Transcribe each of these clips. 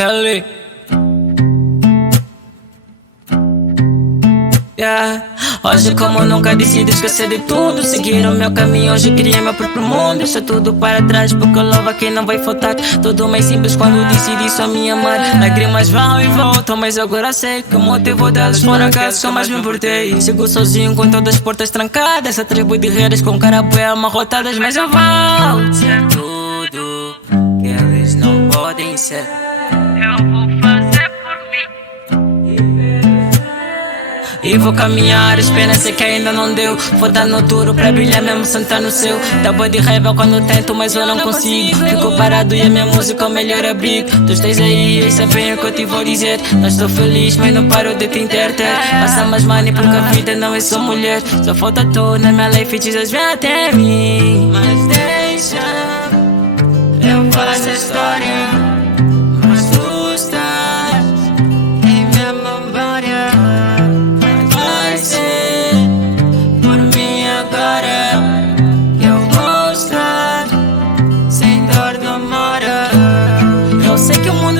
Kelly. Yeah. Hoje como nunca decidi esquecer de tudo, seguir o meu caminho, hoje criei meu próprio mundo. Deixa tudo para trás porque o love aqui não vai faltar. Tudo mais simples quando decidi só me amar. Lágrimas vão e voltam, mas agora sei que o motivo delas foram aqueles que eu mais me importei. Sigo sozinho com todas as portas trancadas, essa tribo de guerreiros com cara bué amarrotadas. Mas eu volto ser tudo que eles não podem ser. Eu vou fazer por mim e vou caminhar, esperança que ainda não deu. Vou dar no duro pra brilhar mesmo sentar no céu. Dá boa de raiva quando tento, mas eu não consigo. Fico parado e a minha música é o melhor abrigo. Tu estás aí e sabem o que eu te vou dizer. Não estou feliz, mas não paro de te interter. Passa mais money porque a vida não é só mulher. Só falta tu na minha life e dizes vem até mim. Mas deixa eu faço a história.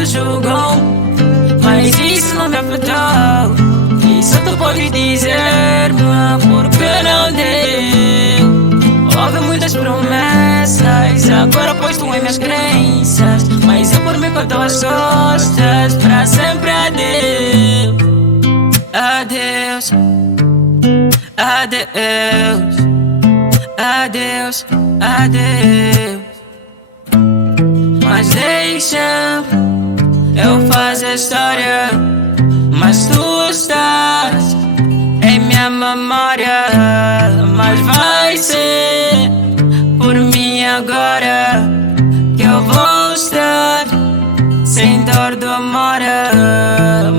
Julgam, mas isso não me afetou. Isso tu pode dizer-me, porque não deu. Houve muitas promessas, agora posto em minhas crenças. Mas eu por mim com as costas, pra sempre adeus. Adeus, adeus, adeus, adeus. Mas deixa eu faço a história, mas tu estás em minha memória. Mas vai ser por mim agora que eu vou estar sem dor do amor.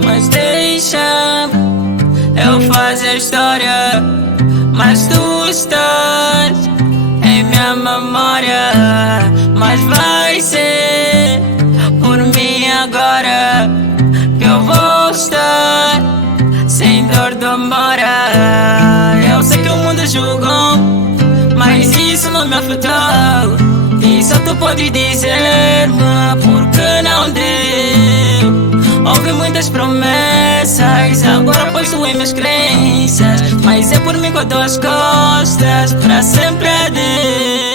Mas deixa eu faço a história, mas tu estás em minha memória. Mas vai ser por mim agora que eu vou estar sem dor do amor. Eu sei que o mundo julgou, mas isso não me afetou. Isso tu pode dizer-me, porque não deu. Houve muitas promessas, agora posto em minhas crenças. Mas é por mim que eu dou as costas, pra sempre adeus.